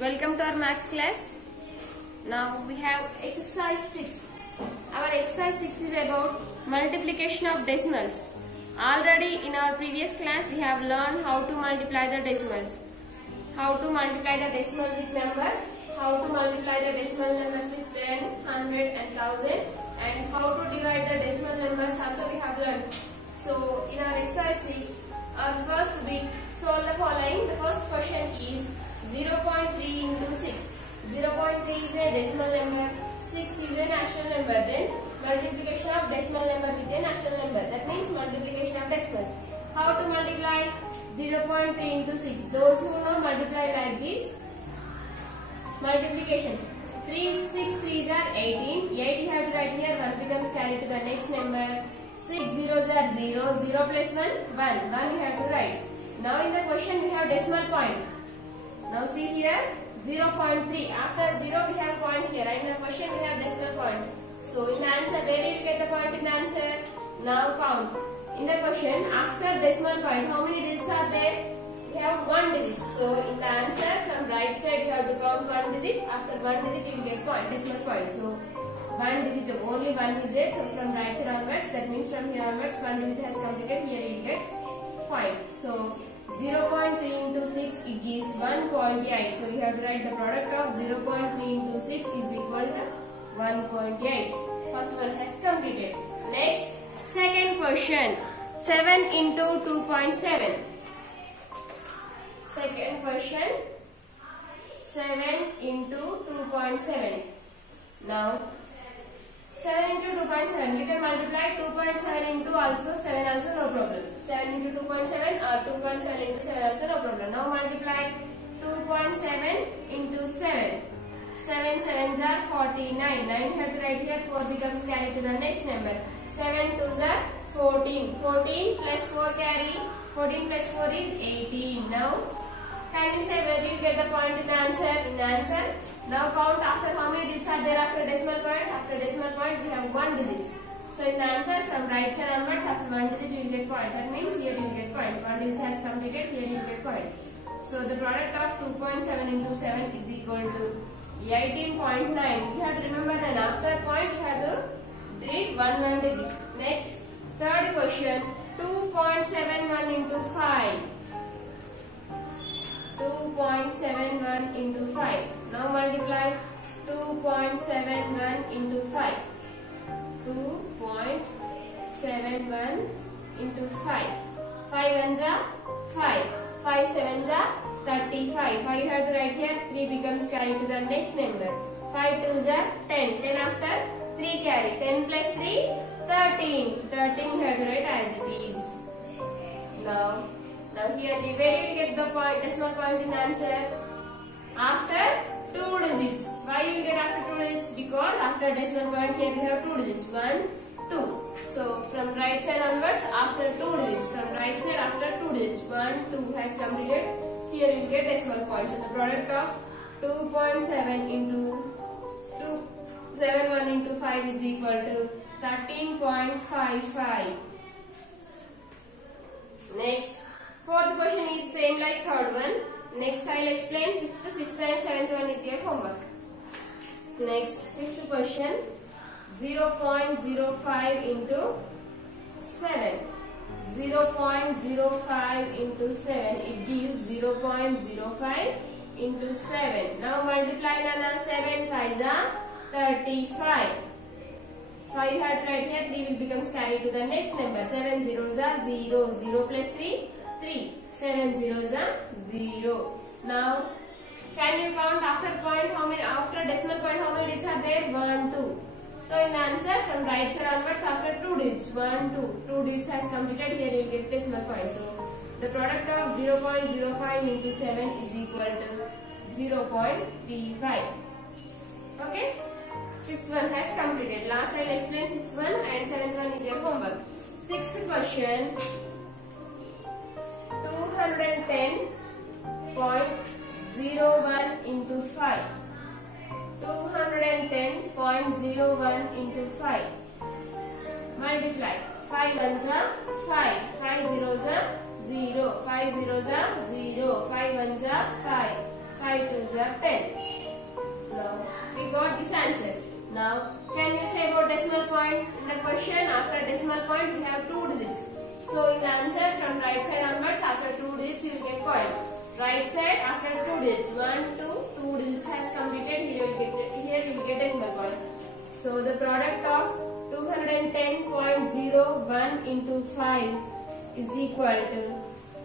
Welcome to our maths class. Now we have exercise 6. Our exercise 6 is about multiplication of decimals. Already in our previous class we have learned how to multiply the decimals. How to multiply the decimal with numbers. How to multiply the decimal numbers with 10, 100 and 1000. And how to divide the decimal numbers also we have learned. So in our exercise 6, our first bit, solve the following. The first question is 0.3 into 6. 0.3 is a decimal number, 6 is a natural number. Then multiplication of decimal number with a natural number. That means multiplication of decimals. How to multiply 0.3 into 6? Those who know multiply like this. Multiplication. 6 3s are 18. 8 you have to write here. 1 becomes carried to the next number. 6 zeros are 0. 0 plus 1, 1. 1 you have to write. Now in the question we have decimal point. Now see here 0.3. After 0 we have point here. And in the question we have decimal point. So in the answer, where you get the point in the answer? Now count. In the question, after decimal point, how many digits are there? We have 1 digit. So in the answer, from right side you have to count 1 digit. After 1 digit you will get point, decimal point. So 1 digit, only 1 is there. So from right side onwards, that means from here onwards 1 digit has completed. Here you will get point. So 0.3 into 6 it gives 1.8. So you have to write the product of 0.3 into 6 is equal to 1.8. First one has completed. Next, second question. 7 into 2.7. Second question. 7 into 2.7. Now 7 into 2.7. You can multiply 2.7 into also 7 also, no problem. 7 into 2.7 or 2.7 into 7 also, no problem. Now multiply 2.7 into 7. 7 sevens are 49. 9 you have to write here. 4 becomes carried to the next number. 7 twos are 14. 14 plus 4 carry. 14 plus 4 is 18. Now can you say where you get the point in the answer? In the answer. Now count after how many digits are there after decimal point. After decimal point we have 1 digit. So in the answer, from right side onwards, after 1 digit you will get point. That means here you will get point. 1 digit has completed, here you will get point. So the product of 2.7 into 7 is equal to 18.9. You have to remember that after point you have to read 1 digit. Next, third question. 2.71 into 5. 2.71 into 5. Now multiply 2.71 into 5. 2.71 into 5. 5 ones are 5. 5 sevens are 35. 5 you have to write here. 3 becomes carried to the next number. 5 twos are 10. 10 after 3 carry. 10 plus 3, 13. 13 you have to write as it is. Now here, where you will get the point, decimal point in the answer? After 2 digits. Why you will get after 2 digits? Because after decimal point here we have 2 digits. 1, 2. So from right side onwards, after 2 digits. From right side after 2 digits. 1, 2 has completed. Here you will get decimal point. So the product of 2.7 into 271 into 5 is equal to 13.55. Next. Fourth question is same like third one. Next I will explain. Fifth, sixth and seventh one is your homework. Next, fifth question. 0.05 into 7. 0.05 into 7. It gives 0.05 into 7. Now multiply Nana. 7 5s are 35. 5 you have to write here. 3 will become carried to the next number. 7 zeros are 0. 0 plus 3. 3. 7 zeros are 0. Now, can you count after point how many, after decimal point how many digits are there? 1, 2. So in the answer, from right side onwards, after 2 digits, 1, 2. 2 digits has completed, here you will get decimal point. So the product of 0.05 into 7 is equal to 0.35. Okay? Fifth one has completed. Last I will explain sixth one and seventh one is your homework. Sixth question. 210.01 into 5. 210.01 into 5. Multiply. 5 ones are 5. 5 zeros are 0. 5 zeros are 0. 5 ones are 5. 5 2s are 10. Now we got this answer. Now can you say about decimal point? In the question, after decimal point we have 2 digits. So in the answer from right side onwards, after 2 digits you will get point. Right side after 2 digits, 1 2 2 digits has completed. Here you will get decimal point. So the product of 210.01 into 5 is equal to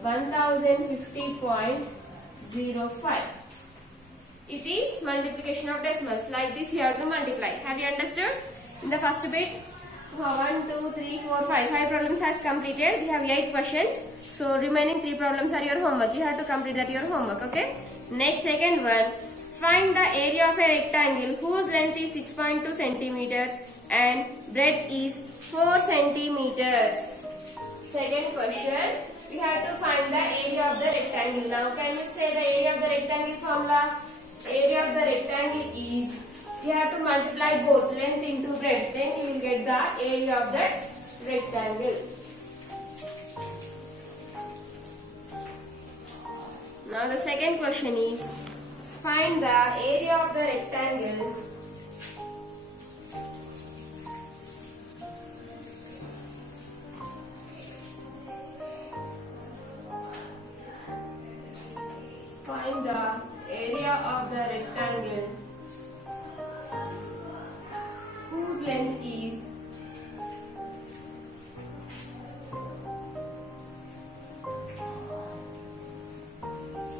1050.05. It is multiplication of decimals. Like this you have to multiply. Have you understood? In the first bit, 1, 2, 3, 4, 5. 5 problems has completed. We have 8 questions. So remaining 3 problems are your homework. You have to complete that your homework. Okay. Next, second one. Find the area of a rectangle whose length is 6.2 centimeters and breadth is 4 centimeters. Second question. We have to find the area of the rectangle. Now can you say the area of the rectangle formula? Area of the rectangle is, you have to multiply both length into breadth, then you will get the area of that rectangle. Now the second question is, find the area of the rectangle whose length is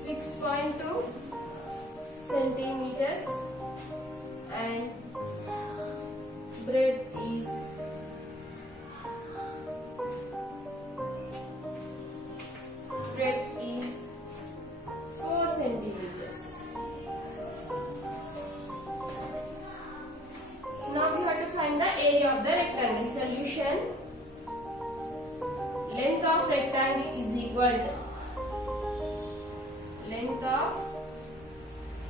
6.2 centimeters and breadth is 4 centimeters. Now we have to find the area of the rectangle. Solution. Length of rectangle is equal to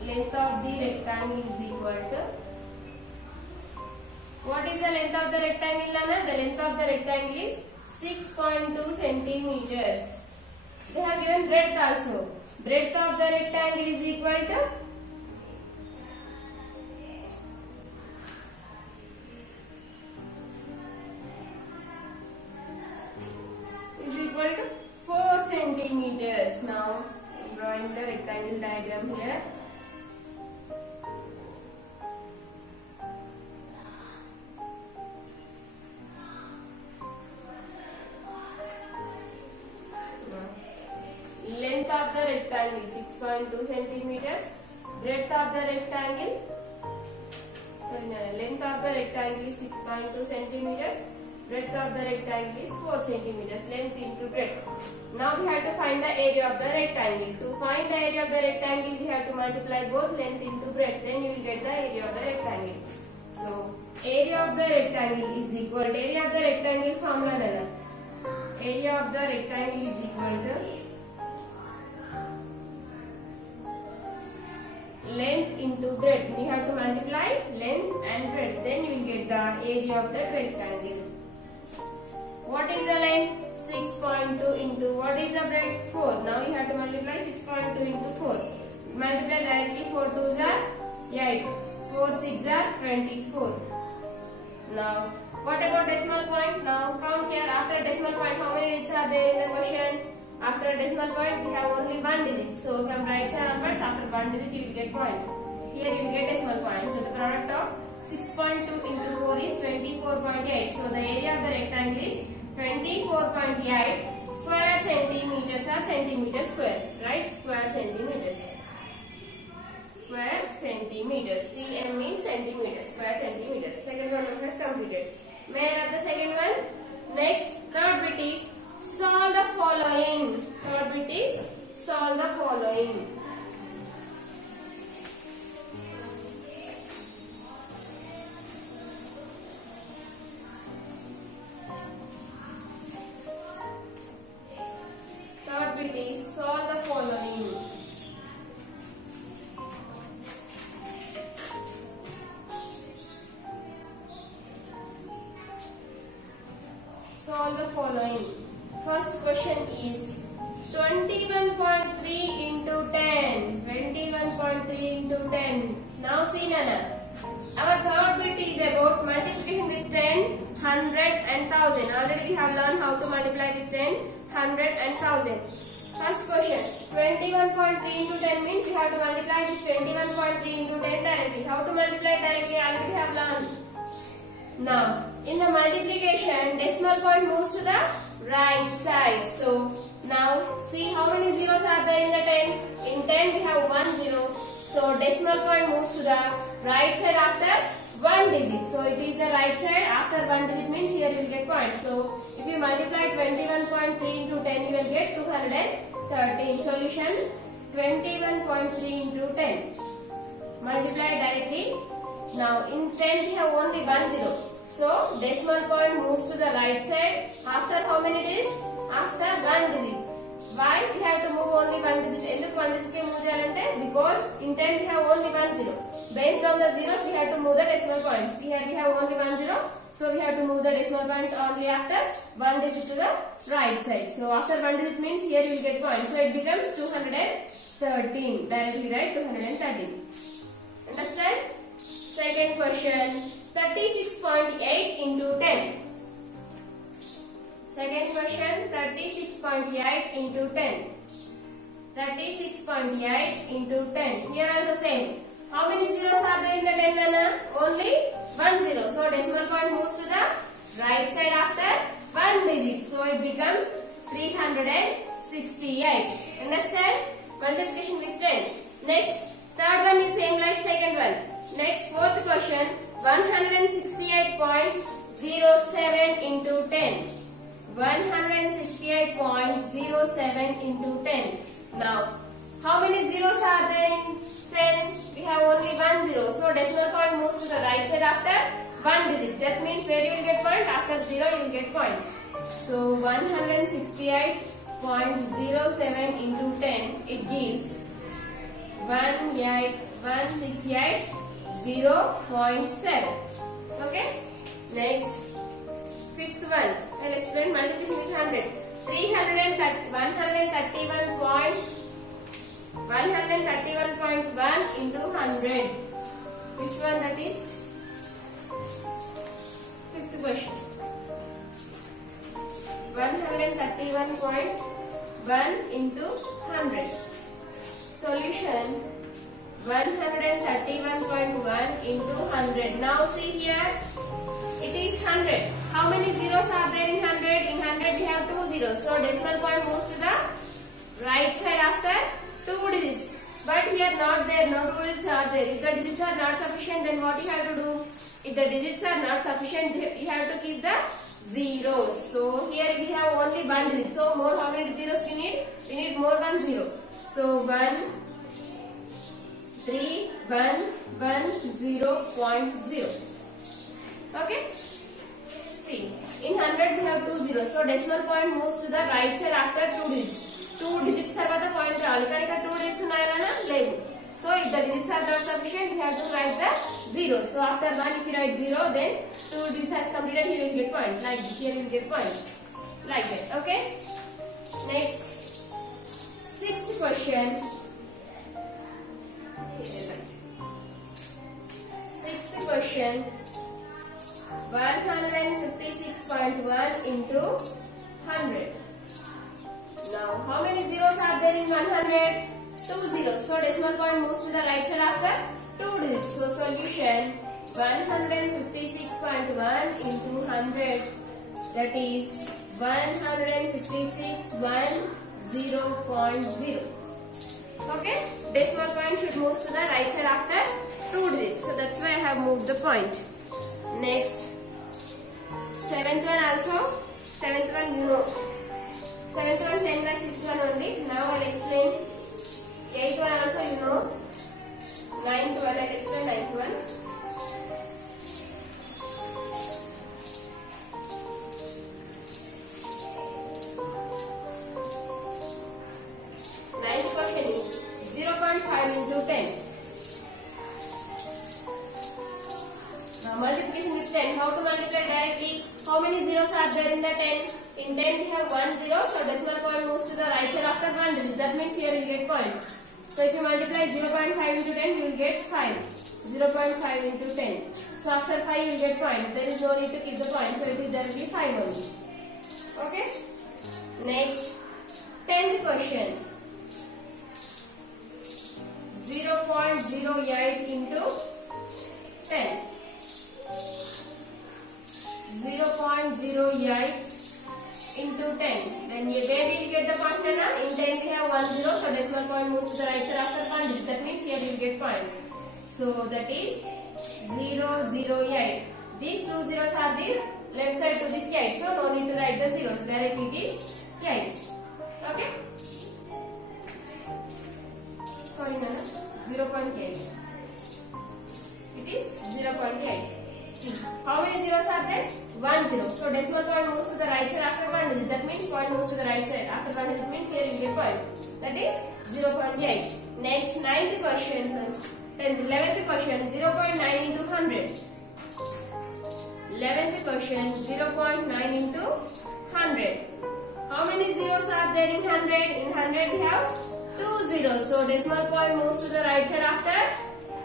length of the rectangle is equal to, what is the length of the rectangle, Nana? The length of the rectangle is 6.2 centimeters. They have given breadth also. Breadth of the rectangle is equal to equal to 4 centimeters. Now drawing the rectangle diagram here. Length of the rectangle 6.2 centimeters. Breadth of the rectangle, length of the rectangle is 6.2 centimeters. Breadth of the rectangle is 4 centimeters. Length into breadth. Now we have to find the area of the rectangle. To find the area of the rectangle, we have to multiply both length into breadth. Then you will get the area of the rectangle. So area of the rectangle is equal to, area of the rectangle formula nana. Area of the rectangle is equal to length into breadth. We have to multiply length and breadth. Then you will get the area of the rectangle. What is the length? 6.2 into what is the breadth? 4. Now you have to multiply 6.2 into 4. Multiply directly. 4 2s are 8. 4 6 are 24. Now what about decimal point? Now count here. After decimal point, how many digits are there in the question? After decimal point, we have only 1 digit. So from right side onwards, after 1 digit, you will get point. Here you will get decimal point. So the product of 6.2 into 4 is 24.8. So the area of the rectangle is 24.8 square centimeters or centimeter square. Right? Square centimeters. Square centimeters. cm means centimeters. Square centimeters. Second one has completed. May I have the second one? Next, third bit is solve the following. Third bit is solve the following. Third bit is solve the following. Solve the following. First question is 21.3 into 10. into 10. Now see Nana. Our third bit is about multiplication with 10, 100 and 1000. Already we have learned how to multiply with 10, 100 and 1000. First question. 21.3 into 10 means we have to multiply this 21.3 into 10 directly. How to multiply directly? Already we have learned. Now, in the multiplication, decimal point moves to the right side. So, now see how many zeros are there in the 10? In 10 we have 1 0. So, decimal point moves to the right side after 1 digit. So, it is the right side after 1 digit means here you will get points. So, if you multiply 21.3 into 10 you will get 213. Solution 21.3 into 10. Multiply directly. Now in 10 we have only 1 0. So decimal point moves to the right side after how many digits? After 1 digit. Why we have to move only 1 digit? Enduku 1 digit ke move cheyalante? Because in 10 we have only 1 0. Based on the zeros we have to move the decimal points. Here we have only 1 0. So we have to move the decimal point only after 1 digit to the right side. So after 1 digit means here you will get points. So it becomes 213. Directly write 213. Understand? Second question, 36.8 into 10. Second question, 36.8 into 10. 36.8 into 10. Here also same. How many zeros are there in the 10, Nana? Only 1 0. So decimal point moves to the right side after 1 digit. So it becomes 368. Understand? Multiplication with 10. Next, third one is same like second one. Next, fourth question, 168.07 into 10. 168.07 into 10. Now, how many zeros are there in 10? We have only 1 0. So, decimal point moves to the right side after 1 digit. That means where you will get point? After 0 you will get point. So, 168.07 into 10, it gives 168.0.7. Okay. Next, fifth one. I'll explain multiplication with 100. 131.1 into 100. Which one that is? Fifth question. 131.1 into 100. Solution 131.1 into 100. Now see here, it is 100. How many zeros are there in 100? In 100 we have 2 zeros. So decimal point moves to the right side after 2 digits. But here not there, no 2 digits are there. If the digits are not sufficient, then what you have to do? If the digits are not sufficient, you have to keep the zeros. So here we have only 1 digit. So more how many zeros we need? We need more 1 0. So 1 3 1 1 0.0. Okay. See, in 100 we have 2 zeros. So decimal point moves to the right side after 2 digits. 2 digits tarvata point raali. Kani ikkada 2 digits unnaya na levu. So if the digits are not sufficient, we have to write the zeros. So after 1 if you write 0, then 2 digits has completed, here you will get point. Like this, here you will get point. Like that. Okay. Next, sixth question. Sixth question, 156.1 into 100. Now, how many zeros are there in 100? 2 zeros. So, decimal point moves to the right side after 2 digits. So, solution 156.1 into 100, that is 156.10.0. Okay, decimal point should move to the right side after 2 digits. So that's why I have moved the point. Next, seventh one also. Seventh one you know. Seventh one same like sixth one only. Now I'll explain. Eighth one also you know. Ninth one I'll explain ninth one. Ninth question is 0.5 into 10. Now multiplication with 10. How to multiply directly? How many zeros are there in the 10? In 10 we have 1 0. So decimal point moves to the right side after 1 digit. That means here you get point. So if you multiply 0.5 into 10, you will get 5. 0.5 into 10. So after 5 you will get point. There is no need to keep the point. So it is directly 5 only. Okay. Next, 10th question. 0.08 into 10. 0.08 into 10. Then where we will get the point, Nana? In 10 we have 1 0, so decimal point moves to the right side after 1 digit. That means here we will get point. So that is 008. These two zeros are the left side to this 8, so no need to write the zeros. Directly it is 8. Okay? Sorry, Nana. 0.8. It is 0.8. See, how many zeros are there? 1 0. So decimal point moves to the right side after 1 digit. That means point moves to the right side. After 1 digit means here you get point. That is 0.8. Next, 9th question. 11th question. 0.9 into 100. 11th question. 0.9 into 100. How many zeros are there in 100? In 100 we have 2 zeros. So decimal point moves to the right side after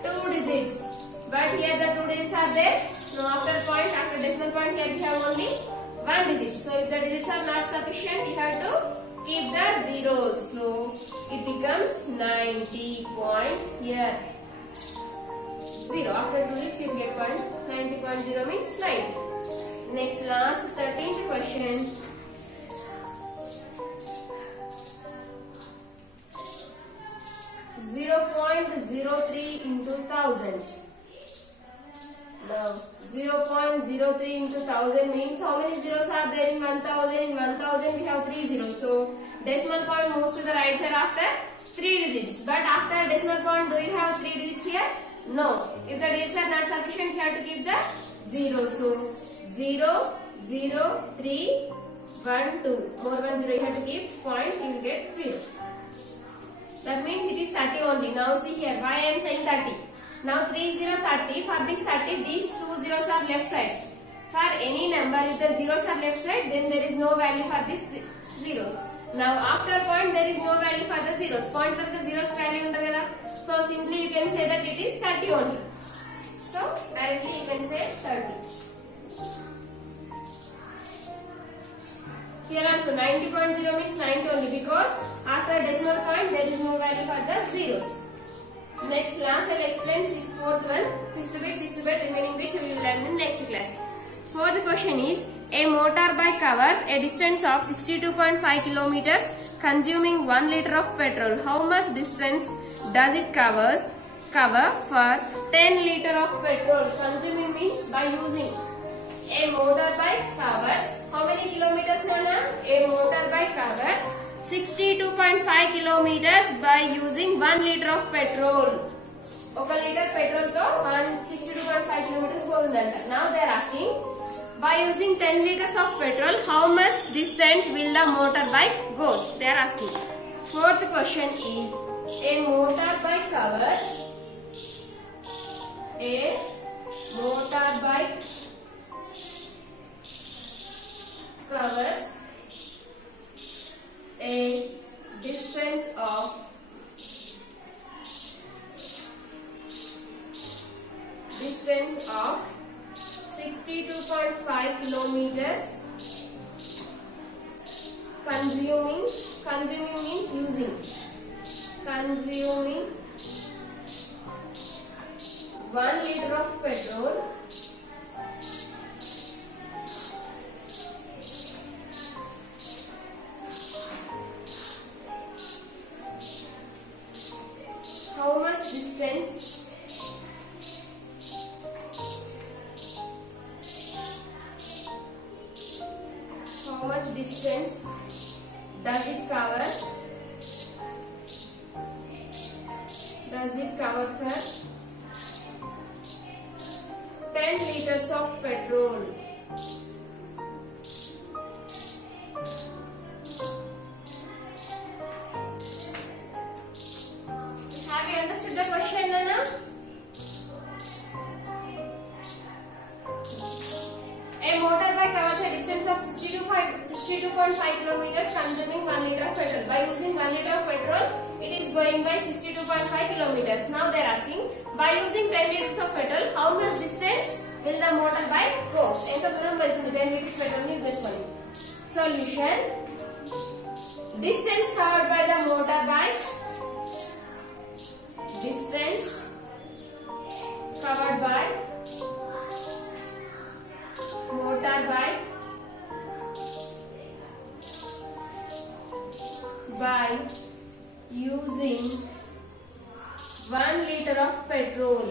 2 digits. But here the 2 digits are there. No, after point, after decimal point, here we have only 1 digit. So if the digits are not sufficient, we have to keep the zeros. So it becomes 90 point here. 0. After 2 digits, you will get point. 90.0 means 9. Next, last 13th question. 0.03 into 1000. Now, 0.03 into 1000 means how many zeros are there in 1000? In 1000 we have 3 zeros. So, decimal point moves to the right side after 3 digits. But after decimal point, do you have 3 digits here? No. If the digits are not sufficient, you have to keep the 0. So, 0, 0, 3, 1, 2. More 1 0 you have to keep point, you will get 0. That means it is 30 only. Now see here, why I am saying 30. Now 3, 0, 30. For this 30, these 2 zeros are left side. For any number, if the zeros are left side, then there is no value for these zeros. Now after point, there is no value for the zeros. Point for the zeros value under. So simply you can say that it is 30 only. So directly you can say 30. Here also 90.0 means 90 only because after decimal point there is no value for the zeros. Next class I will explain 4th one, 5th bit, 6th bit, remaining bits we will learn in next class. 4th question is, a motorbike covers a distance of 62.5 kilometers consuming 1 liter of petrol. How much distance does it cover for 10 liter of petrol? Consuming means by using. A motorbike covers how many kilometers, Nana? A motorbike covers 62.5 kilometers by using 1 liter of petrol. 1 liter petrol to 62.5 kilometers goes. Now they are asking, by using 10 liters of petrol, how much distance will the motorbike goes? They are asking. 4th question is, a motorbike covers a distance of 62.5 kilometers consuming means using, consuming 1 liter of petrol how much distance does it cover for 10 liters of petrol? Have you understood the question, Nana? A motorbike covers a distance of 62.5 kilometers consuming 1 liter of petrol. By using 1 liter of petrol, it is going going by 62.5 kilometers. Now they are asking, by using 10 liters of petrol, how much distance will the motorbike go? ఎంత దూరం వెళ్తుంది 10 liters petrol ని use చేసుకొని? Solution: distance covered by the motorbike, distance covered by motorbike by using 1 liter of petrol.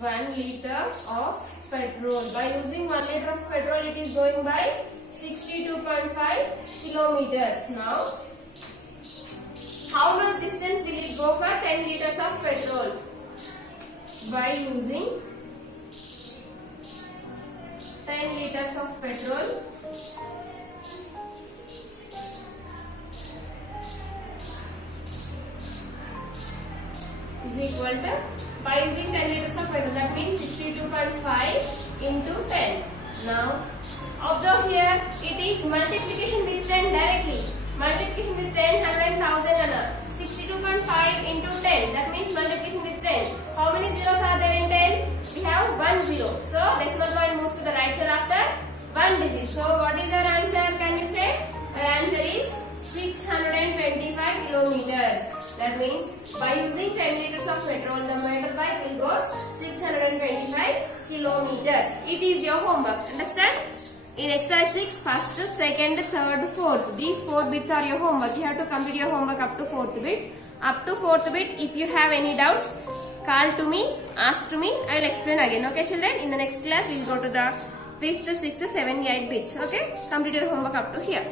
1 liter of petrol. By using 1 liter of petrol, it is going by 62.5 kilometers. Now, how much distance will it go for 10 liters of petrol? By using 10 liters of petrol, is equal to, by using 10 liters of petrol, that means 62.5 into 10. Now, observe here, it is multiplication with 10 directly. Multiplication with 10, 100,000 and 62.5 into 10. That means multiplication with 10. How many zeros are there in 10? We have 1 0. So, decimal point moves to the right side after 1 digit. So, what is our answer? Can you say? Our answer is 625 kilometers. That means by using 10 liters of petrol, the motorbike will go 625 kilometers. It is your homework. Understand? In exercise 6, first, second, third, fourth. These 4 bits are your homework. You have to complete your homework up to 4th bit. Up to 4th bit, if you have any doubts, call to me, ask to me. I will explain again. Okay, children? In the next class, we will go to the 5th, 6th, 7th, 8th bits. Okay? Complete your homework up to here.